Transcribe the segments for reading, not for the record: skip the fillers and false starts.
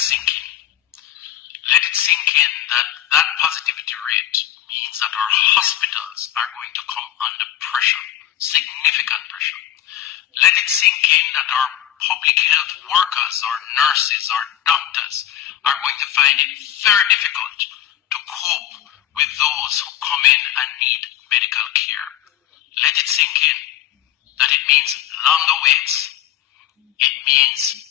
that sink in. Let it sink in that that positivity rate means that our hospitals are going to come under pressure, significant pressure. Let it sink in that our public health workers, our nurses, our doctors are going to find it very difficult to cope with those who come in and need medical care. Let it sink in that it means longer waits. It means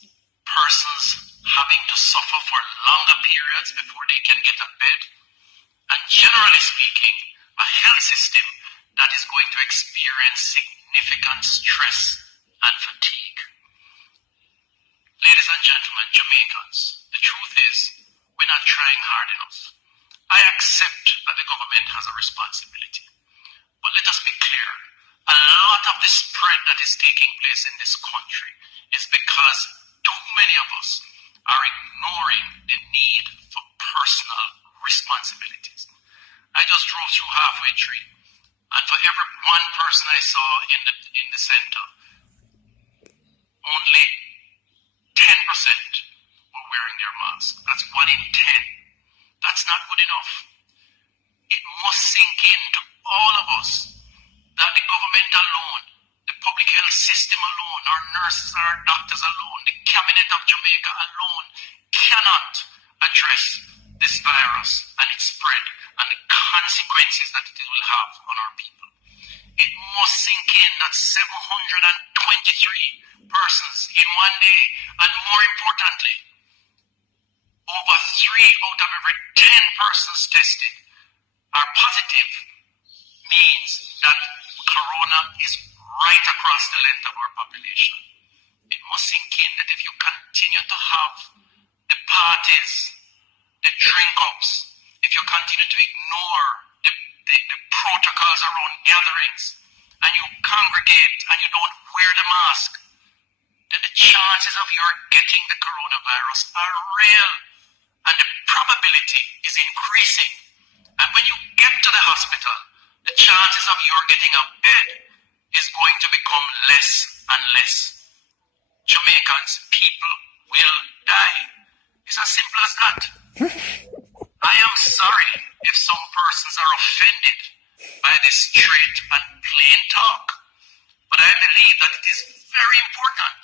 persons having to suffer for longer periods before they can get a bed. And generally speaking, a health system that is going to experience significant stress and fatigue. Ladies and gentlemen, Jamaicans, the truth is, we're not trying hard enough. I accept that the government has a responsibility. But let us be clear, a lot of the spread that is taking place in this country is because too many of us are ignoring the need for personal responsibilities. I just drove through Halfway Tree, and for every one person I saw in the center, only 10% were wearing their mask. That's 1 in 10. That's not good enough. It must sink into all of us that the government alone, the public health system alone, our nurses, our doctors alone, the cabinet of Jamaica alone cannot address this virus and its spread and the consequences that it will have on our people. It must sink in that 723 persons in one day, and more importantly, over 3 out of every 10 persons tested are positive, means that corona is right across the length of our population. It must sink in that if you continue to have the parties, the drink-ups, if you continue to ignore the protocols around gatherings, and you congregate and you don't wear the mask, then the chances of your getting the coronavirus are real, and the probability is increasing. And when you get to the hospital, the chances of your getting a bed is going to become less and less. Jamaicans, people will die. It's as simple as that. I am sorry if some persons are offended by this straight and plain talk, but I believe that it is very important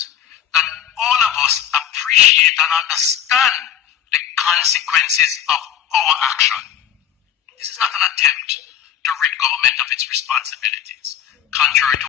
that all of us appreciate and understand the consequences of our action. This is not an attempt to rid government of its responsibilities, contrary to